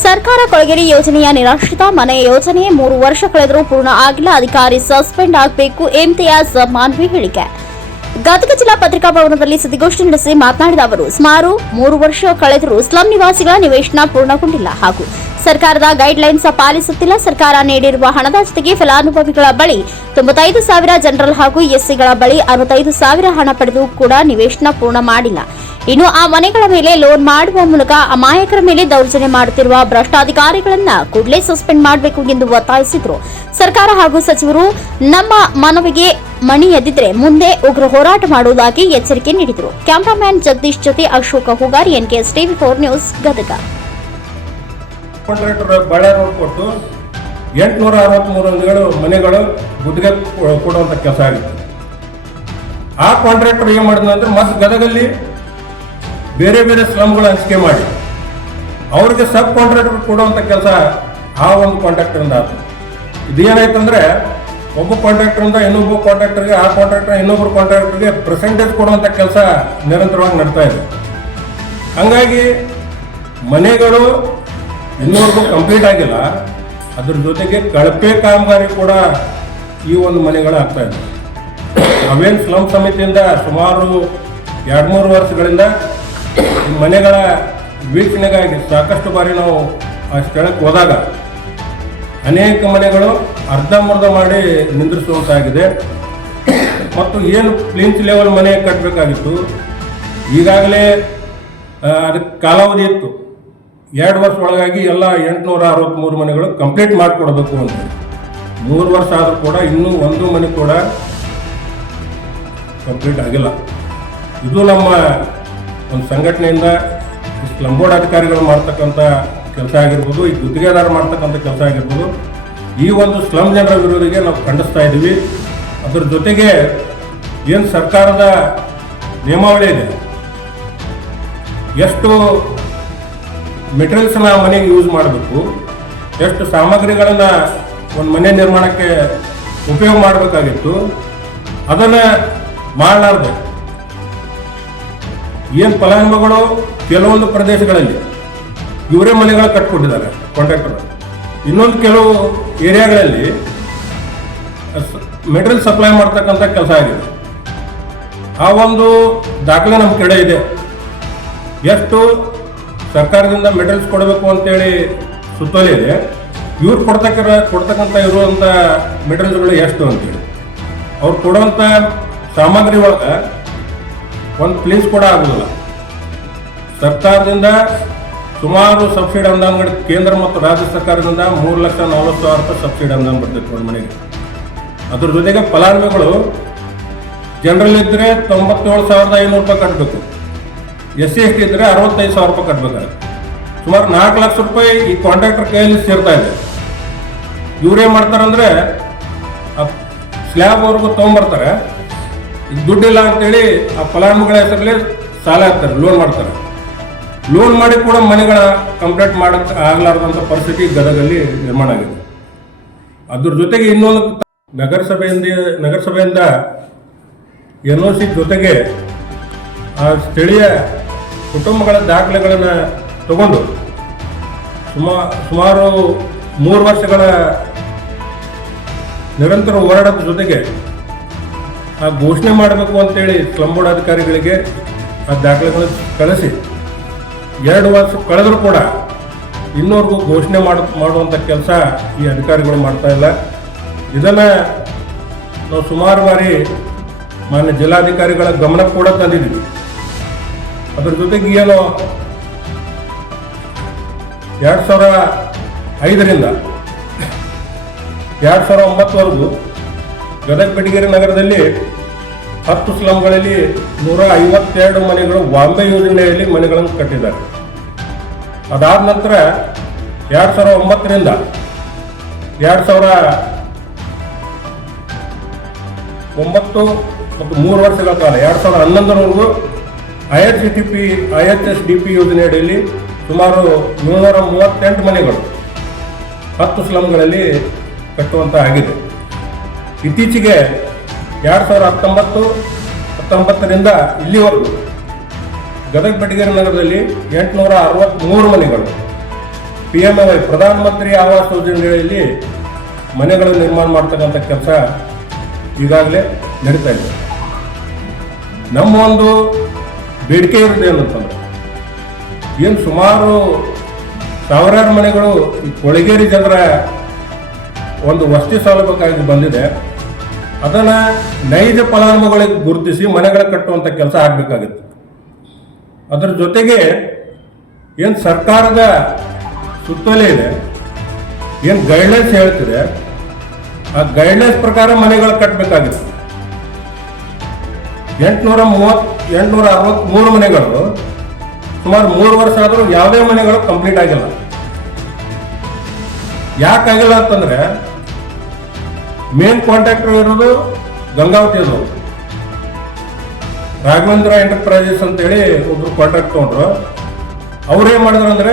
ಸರ್ಕಾರ ಕೊಳಗೇರಿ ಯೋಜನೆಯ ನಿರಾಶ್ರಿತ ಮನೆ ಯೋಜನೆ ಮೂರು ವರ್ಷ ಕಳೆದರೂ ಪೂರ್ಣ ಆಗಿಲ್ಲ. ಅಧಿಕಾರಿ ಸಸ್ಪೆಂಡ್ ಆಗಬೇಕು ಇಮ್ತಿಯಾಜ್ ಮಾನ್ವಿ ಹೇಳಿಕೆ. ಗದಗ ಜಿಲ್ಲಾ ಪತ್ರಿಕಾ ಭವನದಲ್ಲಿ ಸುದ್ದಿಗೋಷ್ಠಿ ನಡೆಸಿ ಮಾತನಾಡಿದ ಅವರು, ಸುಮಾರು ಮೂರು ವರ್ಷ ಕಳೆದರೂ ಸ್ಲಂ ನಿವಾಸಿಗಳ ನಿವೇಶನ ಪೂರ್ಣಗೊಂಡಿಲ್ಲ. ಹಾಗೂ ಸರ್ಕಾರದ ಗೈಡ್ಲೈನ್ಸ್ ಪಾಲಿಸುತ್ತಿಲ್ಲ. ಸರ್ಕಾರ ನೀಡಿರುವ ಹಣದ ಜೊತೆಗೆ ಫಲಾನುಭವಿಗಳ ಬಳಿ ತೊಂಬತ್ತೈದು ಸಾವಿರ ಜನರಲ್ ಹಾಗೂ ಎಸ್ಸಿಗಳ ಬಳಿ ಅರವತ್ತೈದು ಸಾವಿರ ಹಣ ಪಡೆದು ಕೂಡ ನಿವೇಶನ ಪೂರ್ಣ ಮಾಡಿಲ್ಲ. ಇನ್ನು ಆ ಮನೆಗಳ ಮೇಲೆ ಲೋನ್ ಮಾಡುವ ಮೂಲಕ ಅಮಾಯಕರ ಮೇಲೆ ದೌರ್ಜನ್ಯ ಮಾಡುತ್ತಿರುವ ಭ್ರಷ್ಟಾಧಿಕಾರಿಗಳನ್ನ ಕೂಡಲೇ ಸಸ್ಪೆಂಡ್ ಮಾಡಬೇಕು ಎಂದು ಒತ್ತಾಯಿಸಿದ್ರು. ಸರ್ಕಾರ ಹಾಗೂ ಸಚಿವರು ನಮ್ಮ ಮನವಿಗೆ ಮಣಿಯದಿದ್ರೆ ಮುಂದೆ ಉಗ್ರ ಹೋರಾಟ ಮಾಡುವುದಾಗಿ ಎಚ್ಚರಿಕೆ ನೀಡಿದರು. ಕ್ಯಾಮರಾಮ್ಯಾನ್ ಜಗದೀಶ್ ಜೊತೆ Ashoka Hugari, NKS TV four news, Gadag. ಕೊಟ್ಟು ಮನೆಗಳು ಕೆಲಸ ಆಗಿತ್ತು. ಆ ಕಾಂಟ್ರಾಕ್ಟರ್ ಏನು ಮಾಡಿದಂದ್ರೆ ಮತ್ತೆ ಗದಗಲ್ಲಿ ಬೇರೆ ಬೇರೆ ಸ್ಲಮ್ಗಳು ಹಂಚಿಕೆ ಮಾಡಿ. ಅವ್ರಿಗೆ ಸಬ್ ಕಾಂಟ್ರಾಕ್ಟರ್ ಕೊಡುವಂಥ ಕೆಲಸ ಆ ಒಂದು ಕಾಂಟ್ರಾಕ್ಟರಿಂದ ಆಯ್ತು ಅಂದರೆ ಒಬ್ಬ ಕಾಂಟ್ರಾಕ್ಟರಿಂದ ಇನ್ನೊಬ್ಬ ಕಾಂಟ್ರಾಕ್ಟರ್ಗೆ ಆ ಕಾಂಟ್ರಾಕ್ಟರ್ ಇನ್ನೊಬ್ಬರು ಕಾಂಟ್ರಾಕ್ಟರ್ಗೆ ಪ್ರೆಸೆಂಟೇಜ್ ಕೊಡುವಂಥ ಕೆಲಸ ನಿರಂತರವಾಗಿ ನಡ್ತಾ ಇದೆ. ಹಂಗಾಗಿ ಮನೆಗಳು ಇನ್ನೂವರೆಗೂ ಕಂಪ್ಲೀಟ್ ಆಗಿಲ್ಲ. ಅದ್ರ ಜೊತೆಗೆ ಕಳಪೆ ಕಾಮಗಾರಿ ಕೂಡ ಈ ಒಂದು ಮನೆಗಳು ಆಗ್ತಾ ಇದೆ. ಅವೇನು ಸ್ಲಮ್ ಸಮಿತಿಯಿಂದ ಸುಮಾರು ಎರಡು ಮೂರು ವರ್ಷಗಳಿಂದ ಮನೆಗಳ ವೀಕ್ಷಣೆಗಾಗಿ ಸಾಕಷ್ಟು ಬಾರಿ ನಾವು ಆ ಸ್ಥಳಕ್ಕೆ ಹೋದಾಗ ಅನೇಕ ಮನೆಗಳು ಅರ್ಧಂಬರ್ಧ ಮಾಡಿ ನಿಂದ್ರಿಸುವಂತಾಗಿದೆ. ಮತ್ತು ಏನು ಪ್ಲಿಂಚ್ ಲೆವೆಲ್ ಮನೆ ಕಟ್ಟಬೇಕಾಗಿತ್ತು ಈಗಾಗಲೇ ಅದಕ್ಕೆ ಕಾಲಾವಧಿ ಇತ್ತು. ಎರಡು ವರ್ಷ ಒಳಗಾಗಿ ಎಲ್ಲ ಎಂಟುನೂರ ಅರವತ್ತ್ಮೂರು ಮನೆಗಳು ಕಂಪ್ಲೀಟ್ ಮಾಡಿಕೊಡ್ಬೇಕು ಅಂತ. ಮೂರು ವರ್ಷ ಆದರೂ ಕೂಡ ಇನ್ನೂ ಒಂದು ಮನೆ ಕೂಡ ಕಂಪ್ಲೀಟ್ ಆಗಿಲ್ಲ. ಇದು ನಮ್ಮ ಒಂದು ಸಂಘಟನೆಯಿಂದ ಈ ಸ್ಲಮ್ ಬೋರ್ಡ್ ಅಧಿಕಾರಿಗಳು ಮಾಡ್ತಕ್ಕಂಥ ಕೆಲಸ ಆಗಿರ್ಬೋದು, ಈ ಗುತ್ತಿಗೆದಾರರು ಮಾಡ್ತಕ್ಕಂಥ ಕೆಲಸ ಆಗಿರ್ಬೋದು, ಈ ಒಂದು ಸ್ಲಮ್ ಜನರ ವಿರೋಧಿಗೆ ನಾವು ಖಂಡಿಸ್ತಾ ಇದ್ದೀವಿ. ಅದರ ಜೊತೆಗೆ ಏನು ಸರ್ಕಾರದ ನಿಯಮಾವಳಿ ಇದೆ? ಎಷ್ಟು ಮೆಟೀರಿಯಲ್ಸ್ನ ಮನೆಗೆ ಯೂಸ್ ಮಾಡಬೇಕು, ಎಷ್ಟು ಸಾಮಗ್ರಿಗಳನ್ನು ಒಂದು ಮನೆ ನಿರ್ಮಾಣಕ್ಕೆ ಉಪಯೋಗ ಮಾಡಬೇಕಾಗಿತ್ತು, ಅದನ್ನು ಮಾಡಲಾರ್ದೆ. ಏನು ಫಲಾನುಭವಿಗಳು ಕೆಲವೊಂದು ಪ್ರದೇಶಗಳಲ್ಲಿ ಇವರೇ ಮನೆಗಳು ಕಟ್ಕೊಟ್ಟಿದ್ದಾರೆ ಕಾಂಟ್ರಾಕ್ಟರ್ ಇನ್ನೊಂದು ಕೆಲವು ಏರಿಯಾಗಳಲ್ಲಿ ಮೆಟೀರಿಯಲ್ ಸಪ್ಲೈ ಮಾಡ್ತಕ್ಕಂಥ ಕೆಲಸ ಆಗಿದೆ. ಆ ಒಂದು ದಾಖಲೆ ನಮ್ಮ ಕಡೆ ಇದೆ. ಎಷ್ಟು ಸರ್ಕಾರದಿಂದ ಮೆಟೀರಿಯಲ್ಸ್ ಕೊಡಬೇಕು ಅಂತೇಳಿ ಸುತ್ತೋಲೆ ಇದೆ. ಇವ್ರು ಕೊಡ್ತಕ್ಕ ಕೊಡ್ತಕ್ಕಂಥ ಇರುವಂಥ ಮೆಟೀರಿಯಲ್ಸ್ಗಳು ಎಷ್ಟು ಅಂತೇಳಿ. ಅವ್ರು ಕೊಡುವಂಥ ಸಾಮಗ್ರಿ ಒಳಗೆ ಒಂದು ಪ್ಲೇಸ್ ಕೂಡ ಆಗೋದಿಲ್ಲ. ಸರ್ಕಾರದಿಂದ ಸುಮಾರು ಸಬ್ಸಿಡಿ ಅನುದಾನಗಳು ಕೇಂದ್ರ ಮತ್ತು ರಾಜ್ಯ ಸರ್ಕಾರದಿಂದ ಮೂರು ಲಕ್ಷ ನಲವತ್ತು ಸಾವಿರ ರೂಪಾಯಿ ಸಬ್ಸಿಡಿ ಅನುದಾನ ಬರ್ತೈತೆ ಒಂದು ಮನೆಗೆ. ಅದ್ರ ಜೊತೆಗೆ ಫಲಾನುಭವಿಗಳು ಜನರಲ್ ಇದ್ದರೆ ತೊಂಬತ್ತೇಳು ಸಾವಿರದ ಐನೂರು ರೂಪಾಯಿ ಕಟ್ಟಬೇಕು ಎಸ್ ಸಿ ಎಸ್ ಟಿ ಇದ್ದರೆ ಅರವತ್ತೈದು ಸಾವಿರ ರೂಪಾಯಿ ಕಟ್ಟಬೇಕಾಗುತ್ತೆ ಸುಮಾರು ನಾಲ್ಕು ಲಕ್ಷ ರೂಪಾಯಿ ಈ ಕಾಂಟ್ರಾಕ್ಟರ್ ಕೈಯಲ್ಲಿ ಸೇರ್ತಾ ಇದೆ. ಇವ್ರೇನು ಮಾಡ್ತಾರಂದ್ರೆ ಸ್ಲ್ಯಾಬ್ವರೆಗೂ ತೊಗೊಂಬರ್ತಾರೆ. ದುಡ್ಡಿಲ್ಲ ಅಂತೇಳಿ ಆ ಫಲಾನುಭವಿಗಳ ಹೆಸರಲ್ಲಿ ಸಾಲ ಹಾಕ್ತಾರೆ ಲೋನ್ ಮಾಡ್ತಾರೆ. ಲೋನ್ ಮಾಡಿ ಕೂಡ ಮನೆಗಳ ಕಂಪ್ಲೀಟ್ ಮಾಡಕ್ಕೆ ಆಗಲಾರ್ದಂಥ ಪರಿಸ್ಥಿತಿ ಗದಗಲ್ಲಿ ನಿರ್ಮಾಣ ಆಗಿದೆ. ಅದ್ರ ಜೊತೆಗೆ ಇನ್ನೊಂದು ನಗರಸಭೆಯಿಂದ ನಗರಸಭೆಯಿಂದ ಎನ್ ಒ ಸಿ ಜೊತೆಗೆ ಆ ಸ್ಥಳೀಯ ಕುಟುಂಬಗಳ ದಾಖಲೆಗಳನ್ನು ತಗೊಂಡು ಸುಮಾ, ಸುಮಾರು ಮೂರು ವರ್ಷಗಳ ನಿರಂತರ ಹೋರಾಟದ ಜೊತೆಗೆ ಆ ಘೋಷಣೆ ಮಾಡಬೇಕು ಅಂತೇಳಿ ಸ್ಲಮ್ ಬೋರ್ಡ್ ಅಧಿಕಾರಿಗಳಿಗೆ ಆ ದಾಖಲೆಗಳು ಕಳಿಸಿ. ಎರಡು ವರ್ಷ ಕಳೆದರೂ ಕೂಡ ಇನ್ನೂವರೆಗೂ ಘೋಷಣೆ ಮಾಡ ಮಾಡುವಂಥ ಕೆಲಸ ಈ ಅಧಿಕಾರಿಗಳು ಮಾಡ್ತಾ ಇಲ್ಲ. ಇದನ್ನು ನಾವು ಸುಮಾರು ಬಾರಿ ಮಾನ್ಯ ಜಿಲ್ಲಾಧಿಕಾರಿಗಳ ಗಮನಕ್ಕೆ ಕೂಡ ತಂದಿದ್ದೀವಿ. ಅದ್ರ ಜೊತೆಗೆ ಏನು ಎರಡು ಸಾವಿರ ಐದರಿಂದ ಎರಡು ಸಾವಿರ ಒಂಬತ್ತವರೆಗೂ ಗದಗ ಬೆಟಗೇರಿ ನಗರದಲ್ಲಿ ಹತ್ತು ಸ್ಲಮ್ಗಳಲ್ಲಿ ನೂರ ಐವತ್ತೆರಡು ಮನೆಗಳು ಬಾಂಬೆ ಯೋಜನೆಯಲ್ಲಿ ಮನೆಗಳನ್ನು ಕಟ್ಟಿದ್ದಾರೆ. ಅದಾದ ನಂತರ ಎರಡು ಸಾವಿರ ಒಂಬತ್ತರಿಂದ ಎರಡು ಸಾವಿರ ಒಂಬತ್ತು ಮತ್ತು ಮೂರು ವರ್ಷಗಳ ಕಾಲ, ಎರಡು ಸಾವಿರದ ಹನ್ನೊಂದರವರೆಗೂ I H D P, I H S D P ಯೋಜನೆ ಅಡಿಯಲ್ಲಿ ಸುಮಾರು ಏಳ್ನೂರ ಮೂವತ್ತೆಂಟು ಮನೆಗಳು ಹತ್ತು ಸ್ಲಮ್ಗಳಲ್ಲಿ ಕಟ್ಟುವಂತ ಆಗಿದೆ ಇತ್ತೀಚೆಗೆ ಎರಡು ಸಾವಿರದ ಹತ್ತೊಂಬತ್ತು, ಹತ್ತೊಂಬತ್ತರಿಂದ ಇಲ್ಲಿವರೆಗೂ ಗದಗ ಬೆಟಗೇರಿ ನಗರದಲ್ಲಿ ಎಂಟುನೂರ ಅರವತ್ತ್ಮೂರು ಮನೆಗಳು. ಪಿ ಎಂ ವೈ ಪ್ರಧಾನಮಂತ್ರಿ ಆವಾಸ್ ಯೋಜನೆಗಳಲ್ಲಿ ಮನೆಗಳನ್ನು ನಿರ್ಮಾಣ ಮಾಡ್ತಕ್ಕಂಥ ಕೆಲಸ ಈಗಾಗಲೇ ನಡೀತಾ ಇದೆ. ನಮ್ಮ ಒಂದು ಬೇಡಿಕೆ ಇರುತ್ತೆ ಏನಂತಂದ್ರೆ ಏನು ಸುಮಾರು ಸಾವಿರಾರು ಮನೆಗಳು ಈ ಕೊಳಗೇರಿ ಜನರ ಒಂದು ವಸತಿ ಸೌಲಭ್ಯಕ್ಕಾಗಿ ಬಂದಿದೆ. ಅದನ್ನ ನೈಜ ಫಲಾನುಭವಿಗಳಿಗೆ ಗುರುತಿಸಿ ಮನೆಗಳ ಕಟ್ಟುವಂತ ಕೆಲಸ ಆಗ್ಬೇಕಾಗಿತ್ತು. ಅದರ ಜೊತೆಗೆ ಏನು ಸರ್ಕಾರದ ಸುತ್ತಲೇ ಇದೆ, ಏನು ಗೈಡ್ಲೈನ್ಸ್ ಹೇಳ್ತಿದೆ, ಆ ಗೈಡ್ಲೈನ್ಸ್ ಪ್ರಕಾರ ಮನೆಗಳು ಕಟ್ಟಬೇಕಾಗಿತ್ತು ಎಂಟುನೂರ ಮೂವತ್ ಎಂಟುನೂರ ಅರವತ್ತ್ಮೂರು ಮನೆಗಳು, ಸುಮಾರು ಮೂರು ವರ್ಷ ಆದರೂ ಯಾವುದೇ ಮನೆಗಳು ಕಂಪ್ಲೀಟ್ ಆಗಿಲ್ಲ. ಯಾಕಾಗಿಲ್ಲ ಅಂತಂದ್ರೆ ಮೇನ್ ಕಾಂಟ್ರಾಕ್ಟರ್ ಇರೋದು ಗಂಗಾವತಿ ಅದು ರಾಘವೇಂದ್ರ ಎಂಟರ್ಪ್ರೈಸಸ್ ಅಂತೇಳಿ ಒಬ್ರು ಕಾಂಟ್ರಾಕ್ಟ್ ತಗೊಂಡ್ರು. ಅವ್ರೇನ್ ಮಾಡಿದ್ರು ಅಂದ್ರೆ